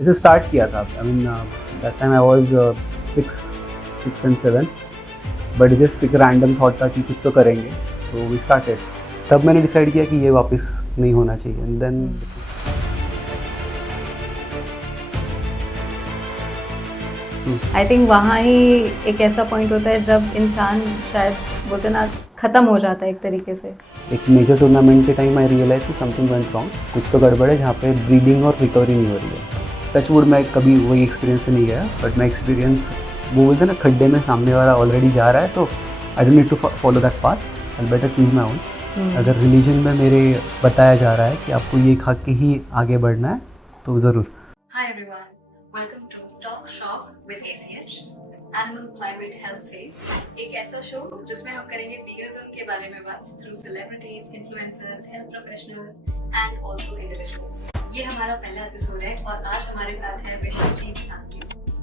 इसे स्टार्ट किया था। I mean that time I was 6 and 7, but just एक रैंडम थॉट था कि कुछ तो करेंगे, तो वी स्टार्टेड। तब मैंने डिसाइड किया कि ये वापस नहीं होना चाहिए, एंड देन आई थिंक वहाँ ही एक ऐसा पॉइंट होता है जब इंसान शायद बोलते ना ख़त्म हो जाता है एक तरीके से। एक मेजर टूर्नामेंट के टाइम आई रियलाइज कि समथिंग वेंट रॉन्ग, कुछ तो गड़बड़ है जहाँ पे ब्रीदिंग और रिकवरी नहीं हो रही है। टच वुड मैं कभी वही एक्सपीरियंस से नहीं गया, बट मैं एक्सपीरियंस वो बोलते हैं ना, खड्डे में सामने वाला ऑलरेडी जा रहा है, तो I don't need to follow that path, I better choose my own. अगर रिलीजन में मेरे बताया जा रहा है कि आपको ये खा के ही आगे बढ़ना है, तो ज़रूर। Hi everyone, welcome to Talk Shop with ACH, Animal Climate Health Safe, एक ऐसा शो जिसमें हम करेंगे veganism के बारे में बात through celebrities, influencers, health professionals and also individuals। ये हमारा पहला एपिसोड है और आज हमारे साथ है विश्वजीत सांघवी।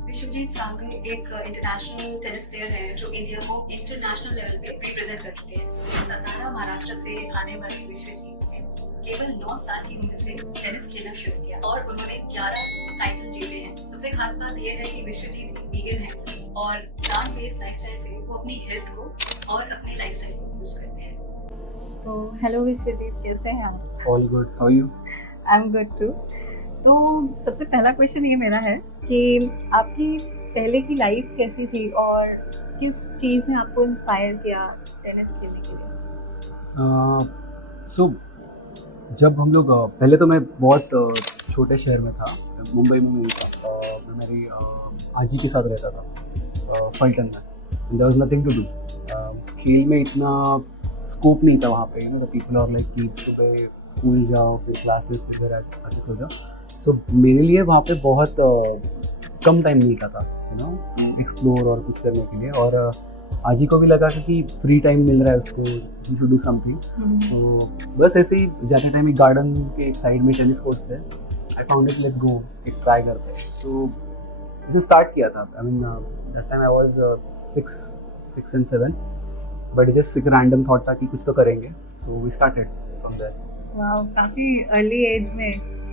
विश्वजीत सांघवी एक इंटरनेशनल टेनिस प्लेयर है जो इंडिया को इंटरनेशनल लेवल पे रिप्रेजेंट कर चुके हैं। सतारा महाराष्ट्र से आने वाले विश्वजीत ने केवल 9 साल की उम्र से टेनिस खेलना शुरू किया और उन्होंने 11 टाइटल जीते हैं। सबसे खास बात यह है कि विश्वजीत वीगन है और प्लांट बेस्ड लाइफस्टाइल से वो अपनी हेल्थ को और अपने लाइफस्टाइल को बूस्ट करते हैं। तो हेलो विश्वजीत, कैसे हैं आप? All good, how you? I am good too. तो सबसे पहला क्वेश्चन ये मेरा है कि आपकी पहले की लाइफ कैसी थी और किस चीज़ ने आपको इंस्पायर किया टेनिस खेलने के लिए? सो जब हम लोग पहले तो मैं बहुत छोटे शहर में था, मुंबई में नहीं था। मैं मेरी आजी के साथ रहता था फल्टन में। There was nothing to do. खेल में इतना स्कोप नहीं था वहाँ पे, you know the people are like कि सुबह स्कूल जाओ, फिर क्लासेस वगैरह आके सो जाओ। सो मेरे लिए वहाँ पे बहुत कम टाइम मिलता था, यू नो, एक्सप्लोर और कुछ करने के लिए। और आजी को भी लगा कि फ्री टाइम मिल रहा है उसको, यू शुड डू समथिंग। तो बस ऐसे ही जाते टाइम एक गार्डन के साइड में टेनिस कोर्ट थे। I found it, let's go, एक ट्राई करते हैं। तो जो स्टार्ट किया था, I mean that time I was 6 and 7, but just एक रैंडम थॉट था कि कुछ तो करेंगे, so we started from there. Wow, काफ़ी अर्ली एज में।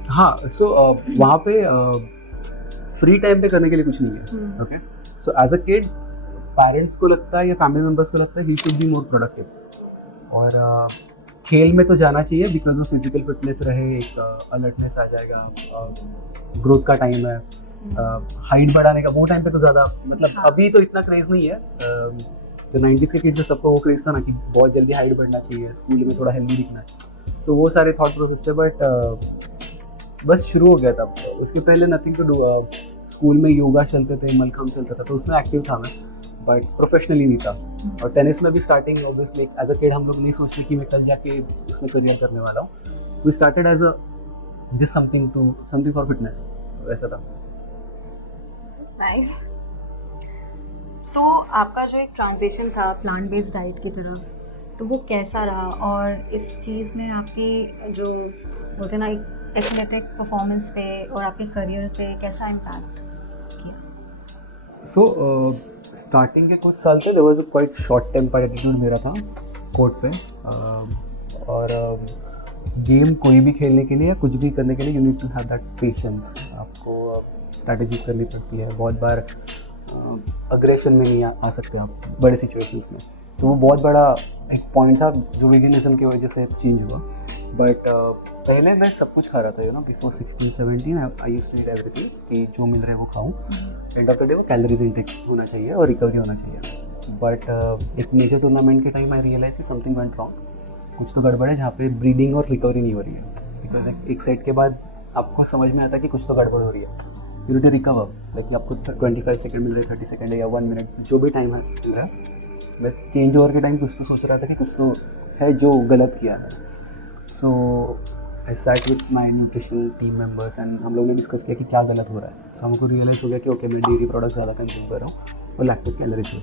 हाँ, सो वहाँ पे फ्री टाइम पे करने के लिए कुछ नहीं है। Okay, so as a kid parents को लगता है या फैमिली मेम्बर्स को लगता है he should be more productive, और खेल में तो जाना चाहिए बिकॉज ऑफ फिजिकल फिटनेस रहे, एक अलर्टनेस आ जाएगा, ग्रोथ का टाइम है, हाइट बढ़ाने का वो टाइम पे तो ज़्यादा, मतलब हाँ। अभी तो इतना क्रेज नहीं है। तो 90s के किड्स में सबको वो क्रेज था ना कि बहुत जल्दी हाइट बढ़ना चाहिए, स्कूल में थोड़ा हेल्दी दिखना है, सो वो सारे थॉट प्रोसेस थे। बट बस शुरू हो गया था। उसके पहले नथिंग टू डू। स्कूल में योगा चलते थे, मलखम चलता था, तो उसमें एक्टिव था मैं, बट प्रोफेशनली नहीं था। और टेनिस में भी starting obviously as a kid हम लोग नहीं सोचते कि मैं कल जाके उसमें करियर करने वाला हूँ। We started as a just something for fitness, वैसा था। नाइस। तो आपका जो एक ट्रांजिशन था प्लांट बेस्ड डाइट की तरफ, तो वो कैसा रहा और इस चीज़ ने आपकी जो बोलते ना एक एथलेटिक परफॉर्मेंस पे और आपके करियर पे कैसा इम्पैक्ट किया? सो स्टार्टिंग के कुछ साल थे, there was a quite short tempered attitude मेरा था कोर्ट पे। और गेम कोई भी खेलने के लिए या कुछ भी करने के लिए you need to have that patience. आपको स्ट्रैटेजीज करनी पड़ती है, बहुत बार अग्रेशन में नहीं आ सकते आप बड़े सिचुएशंस में। तो वो बहुत बड़ा एक पॉइंट था जो वेगनिज्म की वजह से चेंज हुआ। बट पहले मैं सब कुछ खा रहा था, you know, before 16-17 I used to eat everything कि जो मिल रहा है वो खाऊं। एंड ऑफ द डे वो कैलोरीज इंटेक होना चाहिए और रिकवरी होना चाहिए। बट एक मेजर टूर्नामेंट के टाइम आई रियलाइज कि समथिंग वेंट रॉन्ग, कुछ तो गड़बड़ है जहाँ पे ब्रीदिंग और रिकवरी नहीं हो रही है। बिकॉज एक सेट के बाद आपको समझ में आता है कि कुछ तो गड़बड़ हो रही है। यू नीड टू रिकवर, लेकिन आपको 25 सेकंड मिल रहे, 30 सेकंड या 1 मिनट, जो भी टाइम है। मैं चेंज ओवर के टाइम कुछ तो सोच रहा था कि कुछ तो है जो गलत किया है। So I start with my nutritional team members and हम लोगों ने डिस्कस किया कि क्या गलत हो रहा है। सो हमको रियलाइज़ हो गया कि ओके, मैं डेयरी प्रोडक्ट ज़्यादा कंज्यूम कर रहा हूँ और लैक्टोज की एलर्जी है।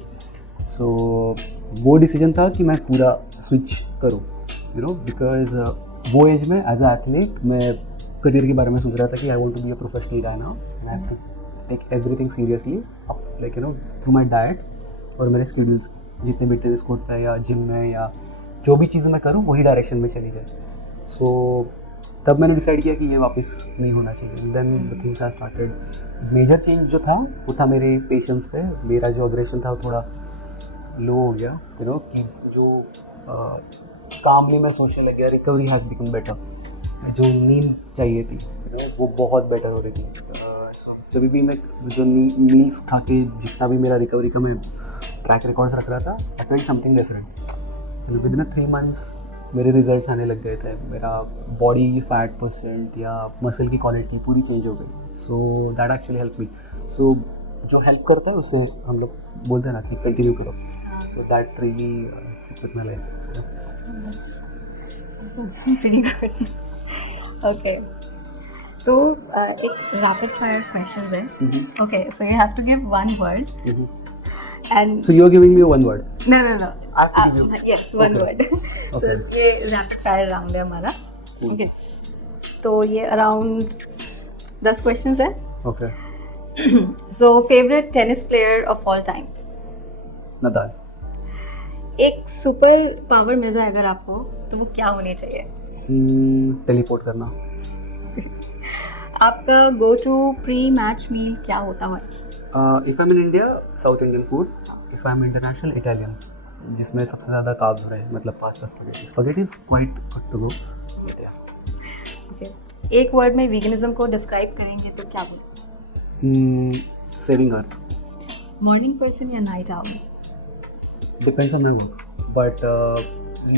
सो वो डिसीजन था कि मैं पूरा स्विच करूँ, यू नो, बिकॉज वो एज में एज अ एथलीट मैं करियर के बारे में सोच रहा था कि I want to be a professional guy now, I have to take everything seriously, like you know, through my diet और मेरे स्केड्यूल्स जितने भी टेनिस कोर्ट पे या जिम में या जो भी चीज़ मैं करूँ वही डायरेक्शन में चली जाए। सो तब मैंने डिसाइड किया कि ये वापस नहीं होना चाहिए. Then the things I started. Major change जो था वो था मेरे पेशेंस पे. मेरा जो अग्रेशन था वो थोड़ा लो हो गया, यू नो, कि जो कामली मैं सोचने लग गया. Recovery has become better. जो नींद चाहिए थी, you know, वो बहुत बेटर हो रही थी. जब भी मैं जो मील्स खा के जितना भी मेरा रिकवरी का मैं ट्रैक रिकॉर्ड्स रख रहा था, I felt something different. Within 3 months मेरे रिजल्ट्स आने लग गए थे. मेरा बॉडी फैट परसेंट या मसल की क्वालिटी पूरी चेंज हो गई. So that actually help me. So जो हेल्प करता है उससे हम लोग बोलते हैं ना कि कंटिन्यू करो. सो that really stick with my life. That's pretty good. Okay. तो एक rapid fire questions है. Okay, so you have to give one word. And So you're giving me one word. no. I have to give you. Yes, one word. So Okay. ये rapid fire round है हमारा. Okay. तो ये around 10 questions है. Okay. So favorite tennis player of all time. Nadal. एक super power मिल जाए अगर आपको तो वो क्या होनी चाहिए? टेलीपोर्ट करना. आपका go to pre match meal क्या होता है? If I am in India, South Indian food. If I am international, Italian, जिसमें सबसे ज़्यादा कार्ब्स रहे, मतलब pasta, spaghetti is quite good to go. Okay. एक वर्ड में वीगनिज्म को डिस्क्राइब करेंगे तो क्या बोलेंगे? Saving earth. मॉर्निंग पर्सन या night owl? Depends on my work. But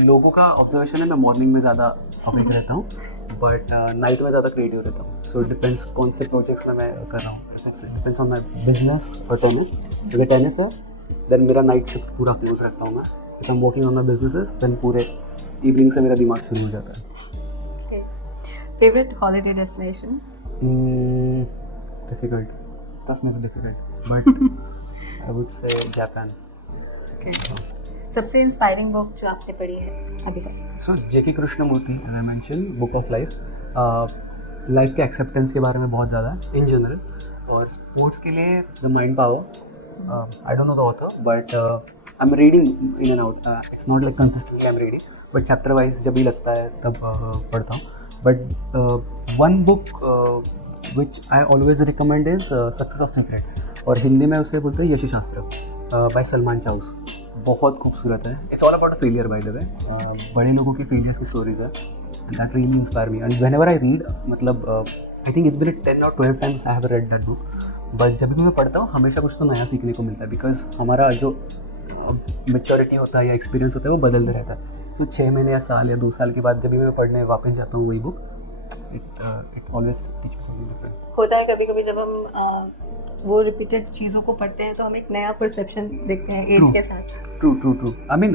लोगों का ऑब्जर्वेशन है मैं मॉर्निंग में ज़्यादा अवेक रहता हूँ, बट नाइट में ज़्यादा क्रिएटिव रहता हूँ. सो डिपेंड्स कौन से प्रोजेक्ट्स में मैं कर रहा हूँ. डिपेंड्स ऑन माई बिजनेस और टेनिस. अगर टेनिस है देन मेरा नाइट शिफ्ट पूरा क्लोज रखता हूँ मैं. If I am working on my businesses then पूरे इवनिंग से मेरा दिमाग शुरू हो जाता है. Favourite holiday destination? Difficult. That's most difficult, but I would say Japan. सबसे इंस्पायरिंग बुक जो आपने पढ़ी है अभी तक? So J.K. Krishnamurti, as I mention, book of life. Life के एक्सेप्टेंस के बारे में बहुत ज़्यादा इन जनरल. और स्पोर्ट्स के लिए the mind power. I don't know the author but I am reading in and out. It's not like consistently I am reading, but chapter wise जब भी लगता है तब पढ़ता हूँ. But one book which I always recommend is success of secret, और हिंदी में उसे बोलते हैं यशशास्त्र, बाय सलमान चाउस. बहुत खूबसूरत है. It's all about a failure by the way. बड़े लोगों की फेलियर्स की स्टोरीज है. That really inspire me. And whenever I read, मतलब I think it's been 10 or 12 times I have read that book. But जब भी मैं पढ़ता हूँ हमेशा कुछ तो नया सीखने को मिलता है, बिकॉज हमारा जो मेच्योरिटी होता है या एक्सपीरियंस होता है वो बदलते रहता है. तो 6 महीने या साल या 2 साल के बाद जब भी मैं पढ़ने वापस जाता हूँ वही book, it always teach me something different. होता है कभी कभी जब हम वो रिपीटेड चीज़ों को पढ़ते हैं तो हम एक नया परसेप्शन देखते हैं एज के साथ. ट्रू. आई मीन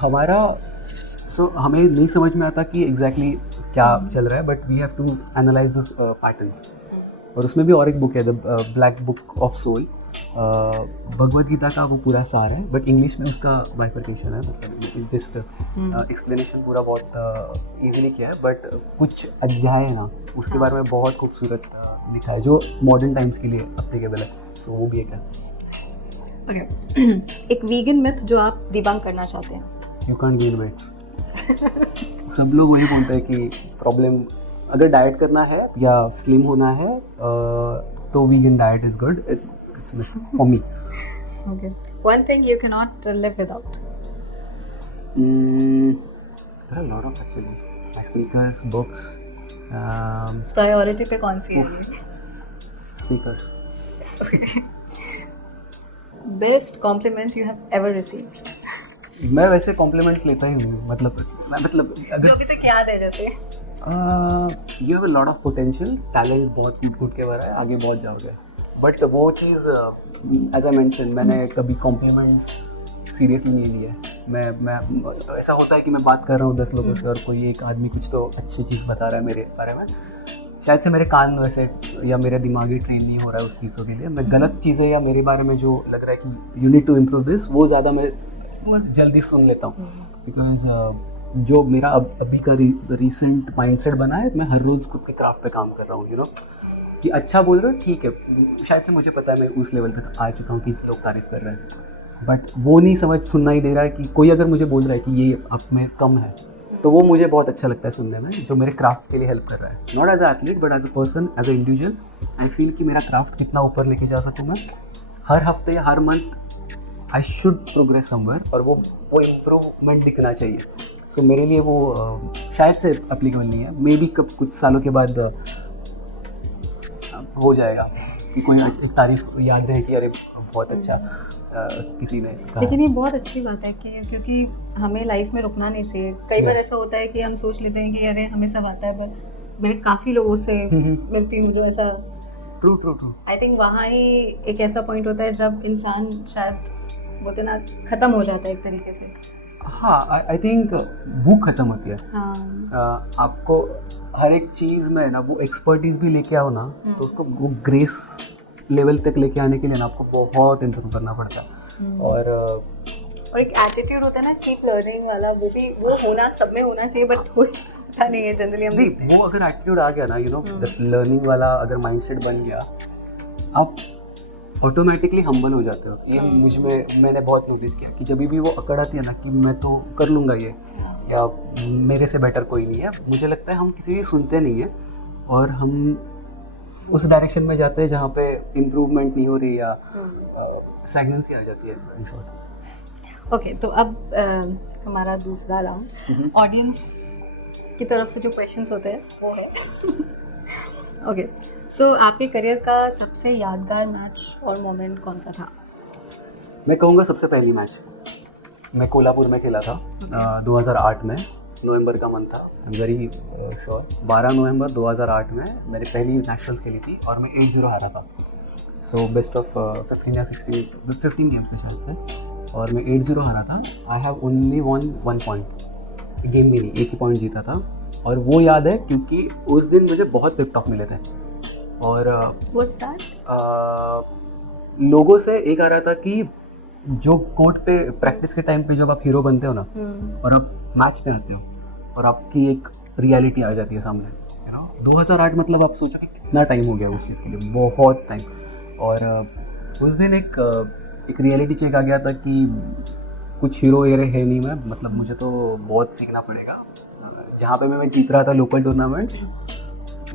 हमारा हमें नहीं समझ में आता कि एग्जैक्टली क्या चल रहा है, but we have to analyse this patterns. और उसमें भी और एक बुक है, the black book of soul. Bhagavad Gita का वो पूरा सार है, बट इंग्लिश में उसका बाइफर्केशन है. मतलब जस्ट एक्सप्लेनेशन पूरा बहुत ईजिली किया है, बट कुछ अध्याय है ना उसके बारे में बहुत खूबसूरत लिखा है जो मॉडर्न टाइम्स के लिए अप्लीकेबल है. सो वो भी एक है. ओके. एक वीगन मिथ जो आप डिबंक करना चाहते हैं? You can't gain weight. सब लोग वही बोलते हैं कि प्रॉब्लम अगर डाइट करना है या स्लिम होना है तो vegan diet is good. It's for me. Okay. One thing you cannot live without? There are a lot of actually. My sneakers, books. Priority पे कौन सी है? Sneakers. Best compliment you have ever received? मैं वैसे compliments लेता ही हूँ. मतलब जो अभी तक याद है जैसे? You have a lot of potential, talent बहुत good के बारे है, आगे बहुत जाओगे. बट वो चीज़ एज आई मेंशन मैंने कभी कॉम्प्लीमेंट सीरियसली नहीं लिया है. मैं ऐसा होता है कि मैं बात कर रहा हूँ 10 लोगों से और कोई एक आदमी कुछ तो अच्छी चीज़ बता रहा है मेरे बारे में. शायद से मेरे कान वैसे या मेरा दिमागी ट्रेन नहीं हो रहा है उस चीज़ों के लिए. मैं गलत चीज़ें या मेरे बारे में जो लग रहा है कि you need to improve this, वो ज़्यादा मैं जल्दी सुन लेता हूँ. बिकॉज जो मेरा अभी का रिसेंट माइंडसेट बना है, मैं हर रोज़ खुद के क्राफ्ट पे काम कर रहा हूँ. यू नो कि अच्छा बोल रहे हो ठीक है, शायद से मुझे पता है मैं उस लेवल तक आ चुका हूँ कि लोग तारीफ कर रहे हैं, बट वो नहीं समझ सुनना ही दे रहा है कि कोई अगर मुझे बोल रहा है कि ये आप में कम है तो वो मुझे बहुत अच्छा लगता है सुनने में, जो मेरे क्राफ्ट के लिए हेल्प कर रहा है, not as a athlete but as a person, as a individual. I feel कि मेरा क्राफ्ट कितना ऊपर लेके जा सकूँ मैं, हर हफ्ते या हर month I should progress somewhere, और वो इम्प्रूवमेंट दिखना चाहिए। सो मेरे लिए वो शायद से एप्लीकेबल नहीं है, मे बी कब कुछ सालों के बाद हो जाएगा कि कोई एक तारीफ याद रहे कि अरे बहुत अच्छा किसी ने कहा। लेकिन ये बहुत अच्छी बात है कि क्योंकि हमें लाइफ में रुकना नहीं चाहिए। कई बार ऐसा होता है कि हम सोच लेते हैं कि अरे हमें सब आता है, पर मैं काफ़ी लोगों से मिलती हूँ जो ऐसा, ट्रू आई थिंक वहाँ ही एक ऐसा पॉइंट होता है जब इंसान शायद बोलते ना ख़त्म हो जाता है एक तरीके से। हाँ, आई थिंक भूख खत्म होती है। हाँ आपको हर एक चीज़ में ना वो एक्सपर्टीज भी लेके आओ ना, तो उसको वो ग्रेस लेवल तक लेके आने के लिए ना आपको बहुत इम्प्रूव करना पड़ता है। और एक एटीट्यूड होता है ना कीप लर्निंग वाला, वो भी वो होना सब में होना चाहिए, बट होता नहीं है जनरली। हम नहीं, वो अगर एटीट्यूड आ गया ना, यू नो लर्निंग वाला अगर माइंडसेट बन गया, आप ऑटोमेटिकली हम्बल हो जाते हो। ये मुझ में मैंने बहुत नोटिस किया कि जब भी वो अकड़ आती है ना कि मैं तो कर लूँगा ये, या मेरे से बेटर कोई नहीं है, मुझे लगता है हम किसी की सुनते नहीं हैं और हम उस डायरेक्शन में जाते हैं जहाँ पे इम्प्रूवमेंट नहीं हो रही या स्टैग्नेंसी आ जाती है इन शॉर्ट। ओके, तो अब हमारा दूसरा राउंड ऑडियंस की तरफ से जो क्वेश्चंस होते हैं वो है ओके, सो आपके करियर का सबसे यादगार मैच और मोमेंट कौन सा था? मैं कहूँगा सबसे पहली मैच मैं कोल्हापुर में खेला था 2008 में, नवंबर का मंथ था, आई एम वेरी श्योर। 12 नवंबर 2008 में मैंने पहली नेशनल्स खेली थी और मैं 8-0 हारा था। सो बेस्ट ऑफ 15 या 15 गेम्स में शायद से, और मैं 8-0 हारा था। I have only one point, game भी नहीं, एक ही पॉइंट जीता था। और वो याद है क्योंकि उस दिन मुझे बहुत पिक टॉप मिले थे, और लोगों से एक आ रहा था कि जो कोर्ट पे प्रैक्टिस के टाइम पे जब आप हीरो बनते हो ना, और आप मैच पे आते हो और आपकी एक रियलिटी आ जाती है सामने, यू नो 2008 मतलब आप सोचो कि कितना टाइम हो गया उस चीज़ के लिए, बहुत टाइम। और उस दिन एक रियलिटी चेक आ गया था कि कुछ हीरो हीरे है नहीं मैं, मतलब मुझे तो बहुत सीखना पड़ेगा। जहाँ पे मैं जीत रहा था लोकल टूर्नामेंट,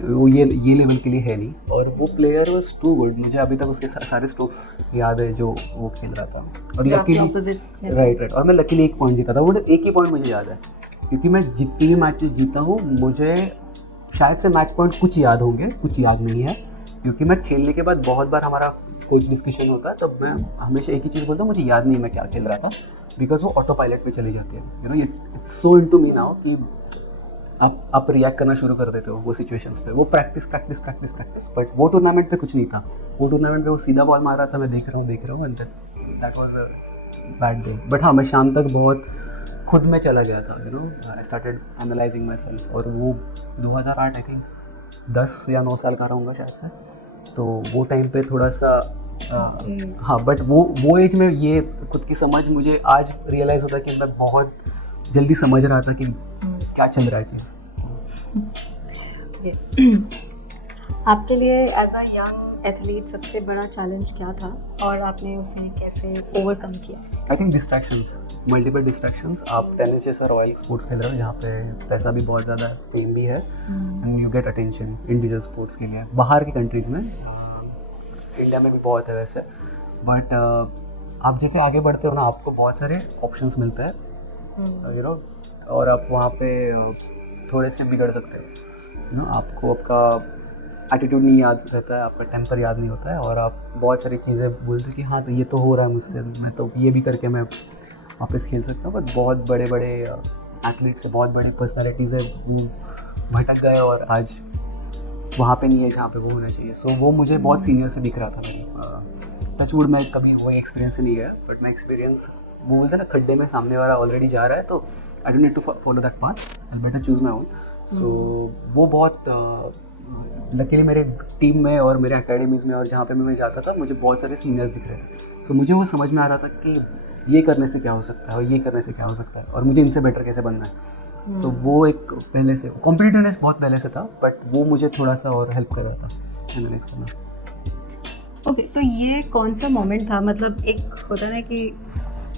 वो ये लेवल के लिए है नहीं, और वो प्लेयर वाज टू गुड। मुझे अभी तक उसके सारे स्ट्रोक्स याद है जो वो खेल रहा था, और लकीली राइट, और मैं लकीली एक पॉइंट जीता था। वो एक ही पॉइंट मुझे याद है, क्योंकि मैं जितनी भी मैचेस जीता हूँ मुझे शायद से मैच पॉइंट कुछ याद होंगे, कुछ याद नहीं है, क्योंकि मैं खेलने के बाद बहुत बार हमारा कोच डिस्कशन होता है, तब मैं हमेशा एक ही चीज़ बोलता हूँ, मुझे याद नहीं मैं क्या खेल रहा था, बिकॉज वो ऑटो पायलट पे चली जाती है। You know, it's so into me now कि आप रिएक्ट करना शुरू कर देते हो वो सिचुएशंस पे। वो प्रैक्टिस, बट वो टूर्नामेंट पे कुछ नहीं था। वो टूर्नामेंट पे वो सीधा बॉल मार रहा था, मैं देख रहा हूँ, and that was a bad day. But हाँ, मैं शाम तक बहुत खुद में चला गया था, you no, I started analysing my self. और वो 2008 आई थिंक 10 या 9 साल का रहूँगा शायद से, तो वो टाइम पे थोड़ा सा हाँ, बट वो एज में ये खुद की समझ मुझे आज रियलाइज़ होता है कि मैं बहुत जल्दी समझ रहा था कि क्या चल रहा है चीज़। आपके लिए एज अ यंग एथलीट सबसे बड़ा चैलेंज क्या था और आपने उसे कैसे ओवरकम किया? I think distractions, multiple distractions. आप टेनिस जैसा रॉयल स्पोर्ट्स खेल रहे हो जहाँ पे पैसा भी बहुत ज़्यादा है, फेम भी है, and you get attention individual sports के लिए। बाहर की कंट्रीज़ में, इंडिया में भी बहुत है वैसे, बट आप जैसे आगे बढ़ते हो ना, आपको बहुत सारे ऑप्शंस मिलते हैं, यू नो, और आप वहाँ पे थोड़े से बिगड़ सकते हो। यू नो, आपको आपका एटीट्यूड नहीं याद रहता है, आपका टेम्पर याद नहीं होता है, और आप बहुत सारी चीज़ें बोलते कि हाँ तो ये तो हो रहा है मुझसे, मैं तो ये भी करके मैं वापस खेल सकता हूँ। बट बहुत बड़े बड़े एथलीट्स, बहुत बड़ी पर्सनैलिटीज़ है, वो भटक गए और आज वहाँ पे नहीं है जहाँ पे वो होना चाहिए। सो वो मुझे बहुत सीनियर से दिख रहा था। मेरी टचवुड में कभी वो एक्सपीरियंस नहीं है, बट मैं एक्सपीरियंस वो बोलते हैं ना, खड्डे में सामने वाला ऑलरेडी जा रहा है, तो I don't need to follow that path, I better choose my own. So वो बहुत लकीली मेरे टीम में और मेरे अकेडमीज़ में और जहाँ पे मैं जाता था, मुझे बहुत सारे सीनियर्स दिख रहे थे। सो मुझे वो समझ में आ रहा था कि ये करने से क्या हो सकता है और ये करने से क्या हो सकता है, और मुझे इनसे बेटर कैसे बनना है। तो वो एक पहले से कॉम्पिटिटिवनेस बहुत पहले से था, बट वो मुझे थोड़ा सा और हेल्प कर रहा था एनालाइज करना। ओके, तो ये कौन सा मोमेंट था? मतलब एक होता है ना कि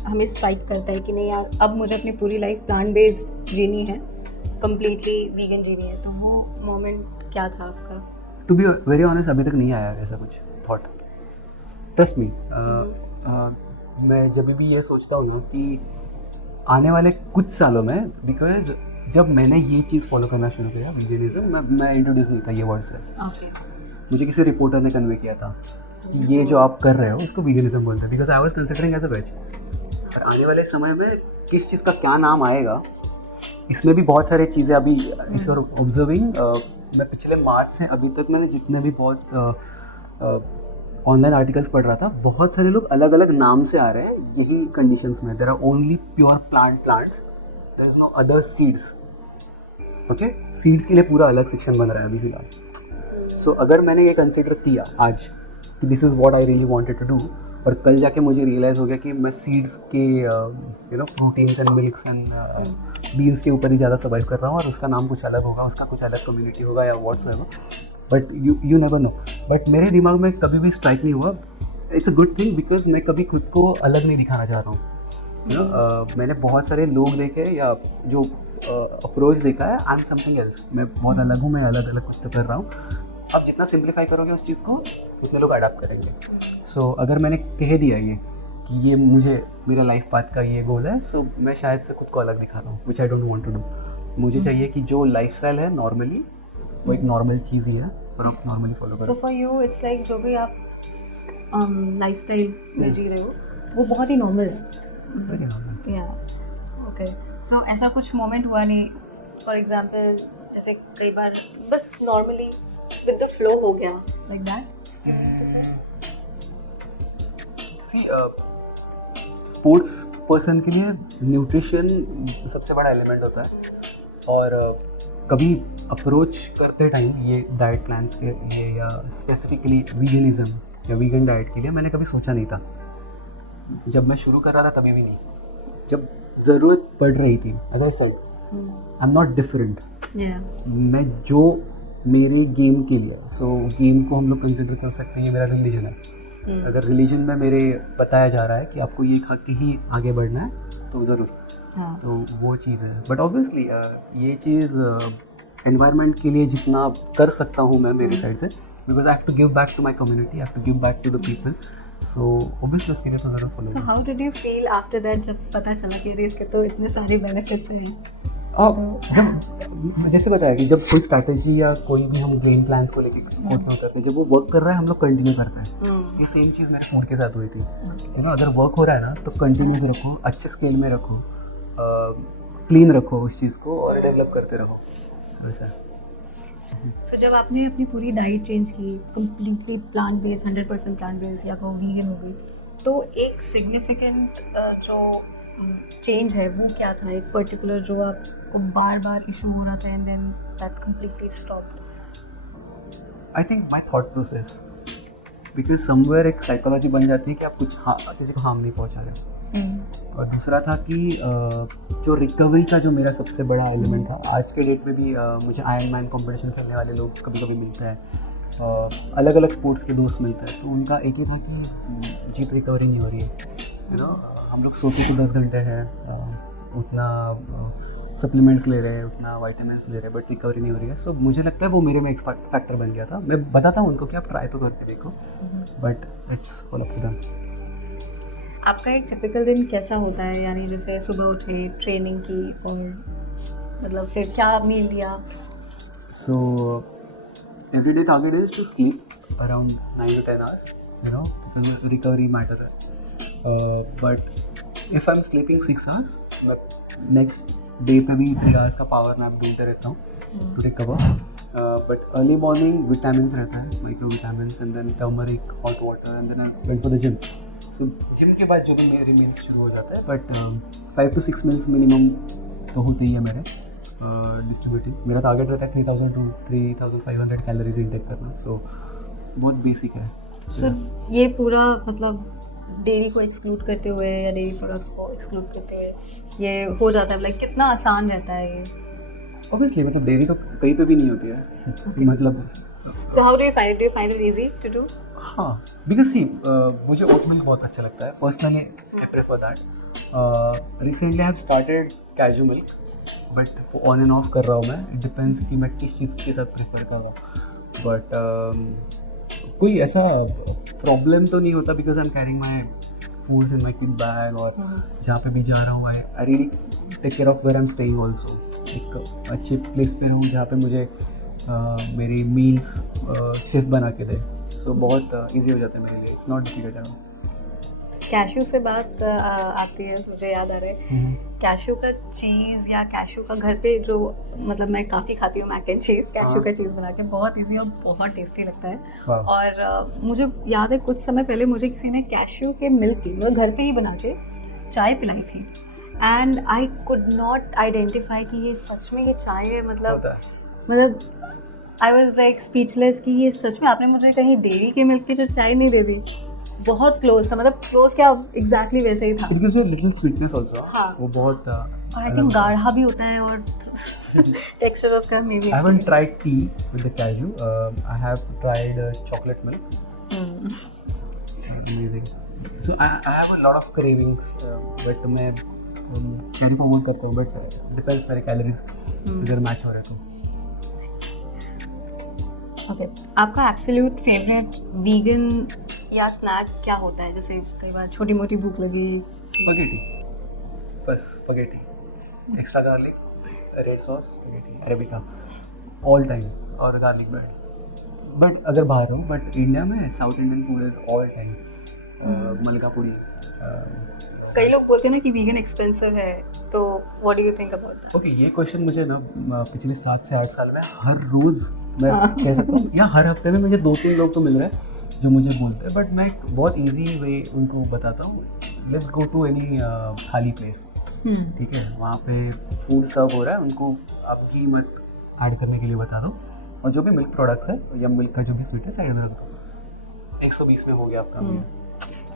हमें स्ट्राइक करता है कि नहीं यार, अब मुझे अपनी पूरी लाइफ प्लान बेस्ड जीनी है, कम्प्लीटली वीगन जी रही है, तो वो मोमेंट क्या था आपका? टू बी वेरी ऑनेस्ट अभी तक नहीं आया ऐसा कुछ थॉट, ट्रस्ट मी। मैं जब भी ये सोचता हूँ ना कि आने वाले कुछ सालों में, बिकॉज जब मैंने ये चीज़ फॉलो करना शुरू किया वीगनिज्म, मैं इंट्रोड्यूस नहीं था ये वर्ड से, ओके। मुझे किसी रिपोर्टर ने कन्वे किया था कि ये जो आप कर रहे हो उसको वीगनिज्म बोलते हैं, because I was considering as a veg. और आने वाले समय में किस चीज़ का क्या नाम आएगा, इसमें भी बहुत सारी चीज़ें अभी इफ यू आर ऑब्जर्विंग, मैं पिछले मार्च से अभी तक मैंने जितने भी बहुत ऑनलाइन आर्टिकल्स पढ़ रहा था, बहुत सारे लोग अलग अलग नाम से आ रहे हैं यही कंडीशंस में। There are only pure plants, there is no other seeds. Okay, seeds के लिए पूरा अलग सेक्शन बन रहा है अभी फिलहाल। सो अगर मैंने ये कंसिडर किया आज कि this is what I really wanted to do, और कल जाके मुझे रियलाइज़ हो गया कि मैं सीड्स के you know proteins and milks and beans के ऊपर ही ज़्यादा सर्वाइव कर रहा हूँ, और उसका नाम कुछ अलग होगा, उसका कुछ अलग कम्युनिटी होगा या whatsoever, but you never know. But मेरे दिमाग में कभी भी स्ट्राइक नहीं हुआ, it's a good thing, because मैं कभी खुद को अलग नहीं दिखाना चाह रहा हूँ। यू नो, मैंने बहुत सारे लोग देखे या जो अप्रोच देखा है, आई एम समथिंग एल्स, मैं बहुत अलग हूँ, मैं अलग अलग कुछ तो कर रहा हूँ। आप जितना सिंप्लीफाई करोगे उस चीज़ को, उतने लोग अडाप्ट करेंगे। सो अगर मैंने कह दिया ये कि ये मुझे मेरा लाइफ पाथ का ये गोल है, सो मैं शायद से खुद को अलग दिखा रहा हूँ, which I don't want to do. मुझे चाहिए कि जो लाइफस्टाइल है नॉर्मली, वो एक नॉर्मल चीज़ ही है और आप नॉर्मली फॉलो करो। So for you it's like जो भी आप लाइफस्टाइल में जी रहे हो वो बहुत ही नॉर्मल है। या ओके, सो ऐसा कुछ मोमेंट हुआ नहीं, फॉर एग्जांपल जैसे कई बार बस नॉर्मली विद द फ्लो हो गया, like that? See, sports person के लिए न्यूट्रिशन सबसे बड़ा एलिमेंट होता है, और कभी अप्रोच करते टाइम ये डाइट प्लान्स के लिए या स्पेसिफिकली वीगनिज्म या वीगन डाइट के लिए मैंने कभी सोचा नहीं था। जब मैं शुरू कर रहा था तभी भी नहीं, जब ज़रूरत पड़ रही थी, as I said, I am not different. मैं जो मेरे गेम के लिए, सो गेम को हम लोग कंसिडर कर सकते हैं ये मेरा रिलीजन है। अगर रिलीजन में मेरे बताया जा रहा है कि आपको ये खा के ही आगे बढ़ना है तो ज़रूर, तो वो चीज़ है। बट ऑब्वियसली ये चीज़ एनवायरनमेंट के लिए जितना कर सकता हूँ मैं मेरी साइड से, because I have to give back to my community, I have to give back to the people, so obviously उसके लिए तो ज़रूर follow. So how did you feel after that, जब पता चला कि इसके तो इतने सारे बेनिफिट्स हैं? जब जैसे बताया कि जब कोई स्ट्रैटेजी या कोई भी हम गेम प्लान्स को लेके उतरते हैं, जब वो वर्क कर रहा है हम लोग कंटिन्यू करते हैं। ये सेम चीज़ मेरे फूड के साथ हुई थी। यू नो, अगर वर्क हो रहा है ना तो कंटिन्यूस रखो, अच्छे स्केल में रखो, क्लीन रखो उस चीज़ को और डेवलप करते रहो, वैसा। सो जब आपने अपनी पूरी डाइट चेंज की, completely plant based, 100% plant based या को वीगन हो गई, तो एक सिग्निफिकेंट जो चेंज है वो क्या था? एक पर्टिकुलर जो आपको बार बार इशू हो रहा था and then that completely stopped? I think my thought process, because somewhere एक साइकोलॉजी बन जाती है कि आप कुछ किसी को हार्म नहीं पहुंचा रहे। और दूसरा था कि जो रिकवरी का जो मेरा सबसे बड़ा एलिमेंट था, आज के डेट में भी मुझे आयरन मैन कॉम्पिटिशन खेलने वाले लोग कभी कभी मिलते हैं, अलग अलग स्पोर्ट्स के दोस्त मिलते हैं, तो उनका एक ही था कि जीप रिकवरी नहीं हो रही है। यू नो, हम लोग सोते तो 10 घंटे हैं, उतना सप्लीमेंट्स ले रहे हैं, उतना वाइटामिन ले रहे हैं, बट रिकवरी नहीं हो रही है। सो मुझे लगता है वो मेरे में एक फैक्टर बन गया था। मैं बताता हूँ उनको कि आप ट्राई तो करके देखो, but it's all up to them. आपका एक टिपिकल दिन कैसा होता है? यानी जैसे सुबह उठे, ट्रेनिंग की, और मतलब फिर क्या मील लिया? So everyday target is to sleep around 9 to 10 hours, you know, because recovery matters है। But if I am sleeping 6 hours, मैं नेक्स्ट डे पे भी 3 hours का पावर नैप ढूंढते रहता हूँ to recover. But early morning vitamin रहता है, micro vitamin, and then turmeric, hot water, and then I went for the gym. So gym के बाद जो भी मेरी मील्स शुरू हो जाता है, बट 5 to 6 meals मिनिमम तो होते ही है मेरे डिस्ट्रीब्यूटिंग। मेरा टारगेट रहता है 3000 to 3500 कैलोरीज इंटेक करना, सो बहुत बेसिक है। सो ये पूरा मतलब डेयरी को एक्सक्लूड करते हुए या डेयरी प्रोडक्ट्स को एक्सक्लूड करते हुए ये हो जाता है, लाइक कितना आसान रहता है ये? ऑब्वियसली, मतलब डेयरी तो कहीं पे भी नहीं होती है, मतलब। So how do you find it? Do you find it easy to do? हाँ, बिकॉज सी मुझे ओट मिल्क बहुत अच्छा लगता है personally, I prefer that. Recently I have started cashew milk, but on and off कर रहा हूँ मैं. इट डिपेंड्स कि मैं किस चीज़ के साथ प्रेफर कर रहा हूँ. बट कोई ऐसा प्रॉब्लम तो नहीं होता because I am carrying my foods in my kit bag, और जहाँ पे भी जा रहा हूँ I really take care of where I am staying also. एक अच्छे प्लेस पे रहूँ जहाँ पे मुझे मेरी मील्स शेफ बना के दे. सो बहुत ईजी हो जाता है मेरे लिए. It's not difficult at all. Cashew से बात आती है, मुझे याद आ रहा है कैशू का चीज़ या कैशू का घर पे जो, मतलब मैं काफ़ी खाती हूँ मैक एंड चीज़, कैशू का चीज़ बना के बहुत इजी और बहुत टेस्टी लगता है. और मुझे याद है कुछ समय पहले मुझे किसी ने कैशू के मिल्क की वो घर पे ही बना के चाय पिलाई थी, and I could not identify कि ये सच में ये चाय है. मतलब आई वॉज लाइक स्पीचलेस कि ये सच में आपने मुझे कहीं डेयरी के मिल्क की जो चाय नहीं दे दी. बहुत क्लोज था, मतलब क्लोज क्या, एग्जैक्टली वैसे ही था. It gives you a little sweetness also. हाँ, वो बहुत और आई थिंक गाढ़ा भी होता है और टेक्सचर उसका may be. I haven't tried tea with the cashew. I have tried chocolate milk. Amazing. So I have a lot of cravings, but मैं कैरी फॉरवर्ड करता हूँ, but depends मेरे कैलोरीज अगर मैच हो रहे तो. ओके, आपका एब्सोल्यूट फेवरेट वीगन या स्नैक क्या होता है? जैसे कई बार छोटी मोटी भूख लगी. स्पगेटी, बस spaghetti, extra garlic, red sauce, spaghetti, arabica, all time, और गार्लिक ब्रेड. बट अगर बाहर हूँ, बट इंडिया में south Indian food is all time. मलका पूरी. कई लोग बोलते हैं ना कि वीगन एक्सपेंसिव है, तो what do you think about that? Okay, ये क्वेश्चन मुझे ना पिछले 7 से 8 साल में हर रोज़ मैं कह सकता हूँ, या हर हफ्ते में मुझे 2-3 लोग तो मिल रहे हैं जो मुझे बोलते हैं. बट मैं एक बहुत ईजी वे उनको बताता हूँ. लेट्स गो टू एनी खाली प्लेस, ठीक है, वहाँ पे फूड सर्व हो रहा है, उनको आप कीमत ऐड करने के लिए बता दो, और जो भी मिल्क प्रोडक्ट्स है या मिल्क का जो भी स्वीट है साइड में रख दो. 120 में हो गया आपका.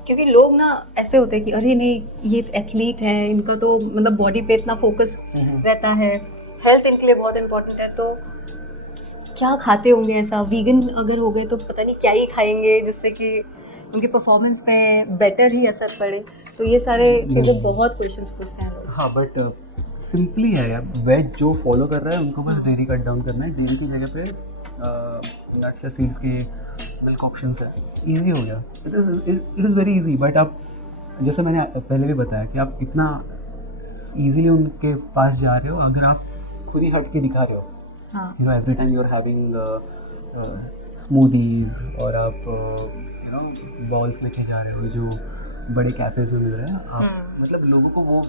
क्योंकि लोग ना ऐसे होते हैं कि अरे नहीं, ये एथलीट है, इनका तो मतलब बॉडी पे इतना फोकस रहता है, हेल्थ इनके लिए बहुत इंपॉर्टेंट है, तो क्या खाते होंगे ऐसा? वीगन अगर हो गए तो पता नहीं क्या ही खाएंगे जिससे कि उनकी परफॉर्मेंस पे बेटर ही असर पड़े. तो ये सारे चीज़ें बहुत क्वेश्चंस पूछते हैं लोग. हाँ, बट सिंपली है यार, वेज जो फॉलो कर रहा है उनको बस डेयरी कट डाउन करना है. डेयरी की जगह पे नट्स या सीड्स के मिल्क ऑप्शंस है. इजी हो गया. It is very easy. But आप, जैसे मैंने पहले भी बताया कि आप इतना ईजीली उनके पास जा रहे हो अगर आप खुद ही हट के दिखा रहे हो. You know, every time you are having smoothies, और आप यू नो बॉल्स लेके जा रहे हो जो बड़े कैफेज में मिल रहे हैं. आप मतलब लोगों को वो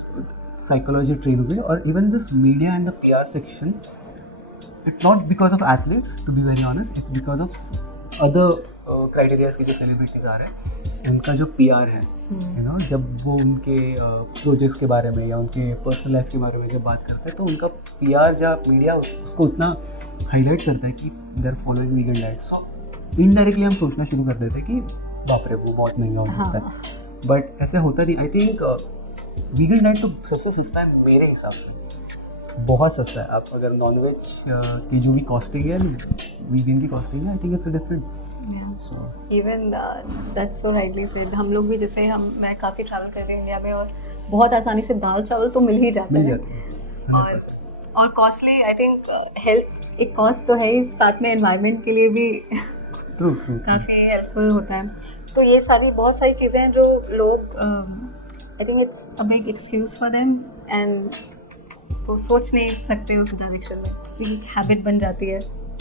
साइकोलॉजी ट्रेन हो गई. और even this media and the PR section, it's not because of athletes, to be very honest, it's because of other criterias की जो सेलिब्रिटीज आ रहे हैं, उनका जो PR है, यू नो, जब वो उनके प्रोजेक्ट्स के बारे में या उनके पर्सनल लाइफ के बारे में जब बात करते हैं, तो उनका PR या मीडिया उसको उतना हाईलाइट करता है कि they are following vegan diet. So indirectly हम सोचना शुरू कर देते हैं कि बाप रे वो बहुत महंगा हो सकता है. बट ऐसा होता नहीं. आई थिंक वीगन डाइट तो सबसे सस्ता है मेरे हिसाब से, बहुत सस्ता है. आप अगर नॉनवेज की जो भी कॉस्टिंग है, वीगन की कॉस्टिंग है, आई think it's different. Even that's so rightly said. हम लोग भी, जैसे मैं काफ़ी ट्रैवल कर रही हूँ इंडिया में, और बहुत आसानी से दाल चावल तो मिल ही जाता है. और कॉस्टली, आई थिंक हेल्थ एक कॉस्ट तो है ही, साथ में एनवायरनमेंट के लिए भी काफ़ी हेल्पफुल होता है. तो ये सारी बहुत सारी चीज़ें हैं जो लोग, आई think it's a big excuse for them, and वो सोच नहीं सकते उस डायरेक्शन में, एक हैबिट बन जाती है.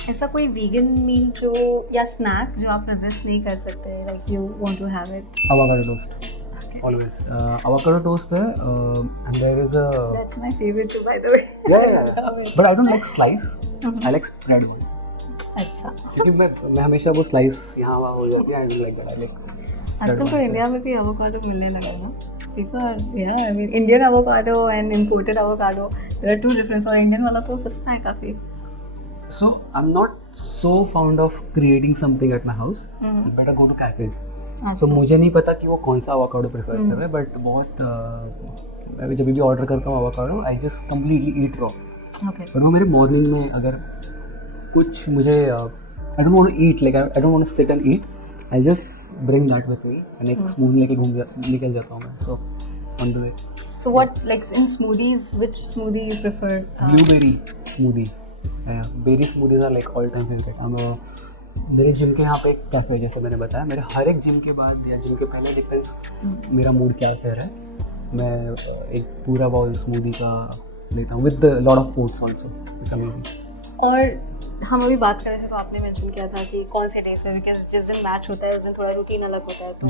ऐसा कोई वीगन मील जो या स्नैक जो आप रेजिस्ट नहीं कर सकते, like you want to have it? Avocado toast. Always. Avocado toast है, and there is a... That's my favorite too, by the way. Yeah. But I don't like slice. I like spread one. अच्छा. क्योंकि मैं हमेशा वो slice यहाँ वहाँ हो जाती है. I don't like that. I like आजकल तो इंडिया में भी avocado मिलने लगा है. I mean Indian avocado and imported avocado, there are two difference. और Indian वाला तो सस्ता है काफ़ी. So I'm not so fond of creating something at my house. You better go to cafes. So मुझे नहीं पता कि वो कौन सा avocado प्रेफर कर रहा है, बट बहुत मैं जब भी ऑर्डर करता हूँ avocado, I just completely eat raw. Okay. पर वो मेरे मॉर्निंग में अगर कुछ मुझे I don't want to eat, like I don't want to sit and eat. I just bring that with me and एक स्पून लेके निकल जाता हूँ मैं. So on the way. So what, like in smoothies, which smoothie you prefer? Blueberry smoothie. Berry smoothies are like all time favorite. मेरे gym के यहाँ पे एक कैफ़े है, जैसे मैंने बताया, मेरे हर एक जिम के बाद या जिम के पहले डिपेंड्स मेरा मूड क्या कह रहा है, मैं एक पूरा बाउल स्मूदी का लेता हूँ with lot of fruits also. It's amazing. और हम अभी बात कर रहे थे तो आपने मेंशन किया था कि कौन से डेज में, बिकॉज जिस दिन मैच होता है उस दिन थोड़ा रूटीन अलग होता है, तो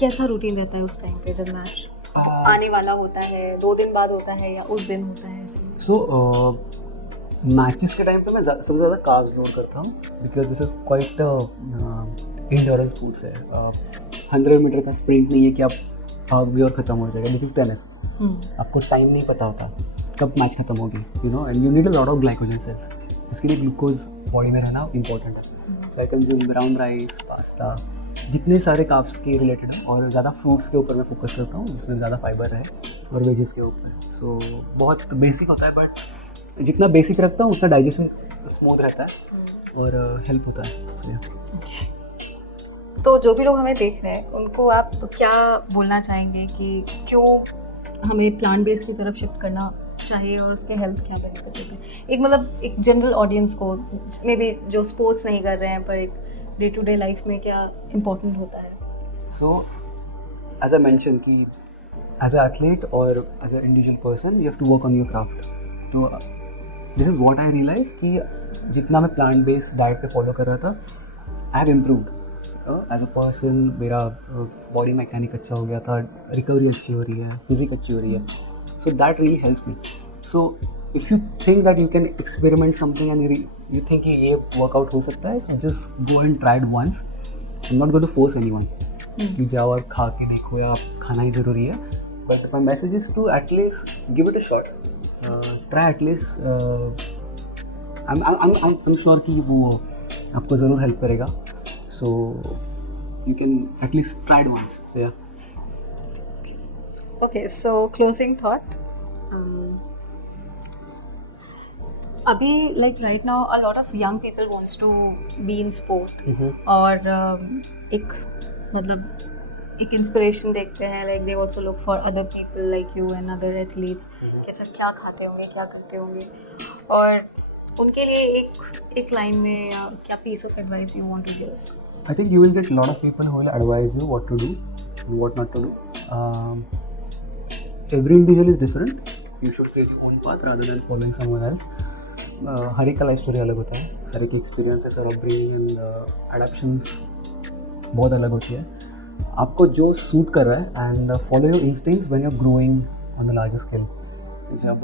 कैसा रूटीन रहता है उस टाइम पे जब मैच आने वाला होता है? 2 दिन बाद होता है या उस दिन होता है? सो मैचेस के टाइम पे मैं सबसे ज़्यादा कार्ब्स लोड करता हूँ, because this is quite endurance sports है. 100 मीटर का स्प्रिंट नहीं है कि आप भाग भी और ख़त्म हो जाएगा. This is tennis. आपको टाइम नहीं पता होता कब मैच खत्म होगी, you know, and you need a lot of glycogen cells. इसके लिए ग्लूकोज बॉडी में रहना इंपॉर्टेंट है. So I consume brown rice, pasta, जितने सारे कार्ब्स के रिलेटेड हैं, और ज़्यादा फ्रूट्स के ऊपर मैं फोकस करता हूँ जिसमें ज़्यादा फाइबर है, और वेजेस के ऊपर. सो बहुत बेसिक होता है, बट जितना बेसिक रखता हूँ उतना डाइजेशन स्मूथ रहता है और हेल्प होता है. तो जो भी लोग हमें देख रहे हैं उनको आप क्या बोलना चाहेंगे कि क्यों हमें प्लांट बेस्ड की तरफ शिफ्ट करना चाहिए और उसके हेल्थ क्या बेनिफिट होते हैं? एक मतलब एक जनरल ऑडियंस को, मे बी जो स्पोर्ट्स नहीं कर रहे हैं, पर एक डे टू डे लाइफ में क्या इम्पोर्टेंट होता है? सो एज आई मेंशन कि एज अ एथलीट और as a individual person you have to work on your craft. तो this is what I realise कि जितना मैं प्लांट बेस्ड डाइट पे फॉलो कर रहा था, I have improved as a person. मेरा बॉडी मैकेनिक अच्छा हो गया था, रिकवरी अच्छी हो रही है, फिजिक अच्छी हो रही है. So that really helps me. So if you think that you can experiment something and you think कि ये वर्कआउट हो सकता है, so just go and try it once. I am not going to force anyone कि जाओ और खा के देखो या आप खाना ही ज़रूरी है. But my message is to at least give it a shot. Try at least. I am sure कि वो आपको ज़रूर हेल्प करेगा. So you can at least try it once. So yeah. Okay, so closing thought. अभी like right now a lot of young people wants to be in sport. और एक मतलब एक इंस्पिरेशन देखते हैं, like they also look for other people like you and other athletes कि अच्छा क्या खाते होंगे, क्या करते होंगे, और उनके लिए एक लाइन में क्या piece of advice you want to give? I think you will get a lot of people who will advise you what to do and what not to do. Every individual is different. You should create your own path rather than following someone else. हर एक का life story अलग होता है, हर एक experiences और upbringing and एडेप्शंस बहुत अलग होती है. आपको जो सूट कर रहा है, and follow your instincts when you are growing on the larger scale. जब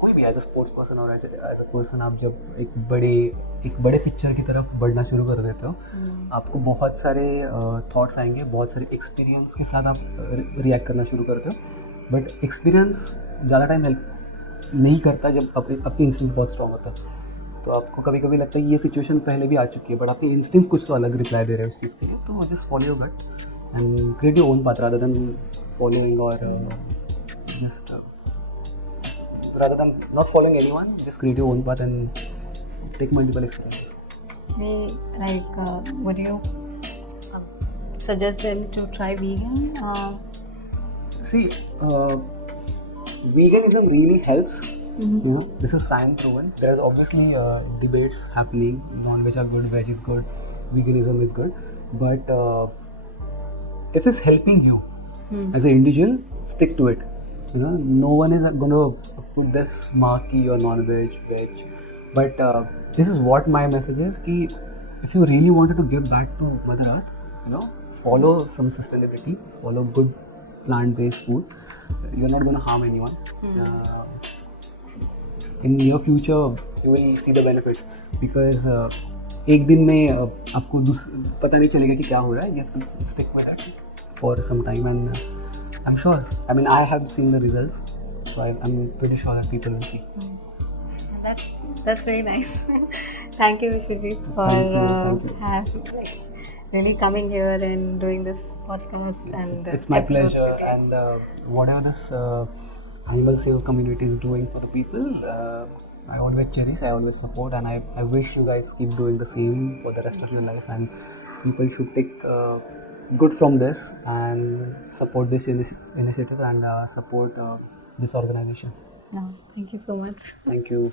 कोई भी एज अ स्पोर्ट्स पर्सन और एज अ पर्सन आप जब एक बड़े पिक्चर की तरफ बढ़ना शुरू कर देते हो, आपको बहुत सारे थॉट्स आएंगे, बहुत सारे एक्सपीरियंस के साथ आप रिएक्ट करना शुरू करते हो. बट एक्सपीरियंस ज़्यादा टाइम हेल्प नहीं करता जब अपनी इंस्टिंक्ट बहुत स्ट्रॉन्ग होता है. तो आपको कभी कभी लगता है कि ये सिचुएशन पहले भी आ चुकी है, बट आपके इंस्टिंक्ट कुछ तो अलग रिप्लाई दे रहे हैं उस चीज़ के लिए. तो just follow your gut and create your own path rather than following और just rather than not following anyone, just create your own path and take multiple experiences. Would you suggest them to try vegan? See, veganism really helps. You know, this is science proven. There is obviously debates happening. Non-veg are good, veg is good, veganism is good. But if it's helping you as an individual, stick to it. You know, no one is going to put this marquee or non-veg, veg. But this is what my message is: कि if you really wanted to give back to Mother Earth, you know, follow some sustainability, follow good plant-based food. You're not going to harm anyone. In your future, you will see the benefits because एक दिन में आपको पता नहीं चलेगा कि क्या हो रहा है. You have to stick with that for some time and I'm sure. I mean, I have seen the results, so I'm pretty sure that people will see. That's very nice. Thank you, Vishwajit, for really coming here and doing this podcast. It's my pleasure, and whatever this animal save community is doing for the people, I always cherish, I always support, and I wish you guys keep doing the same for the rest of your life. And people should take good from this and support this initiative and support this organization. Thank you so much. Thank you.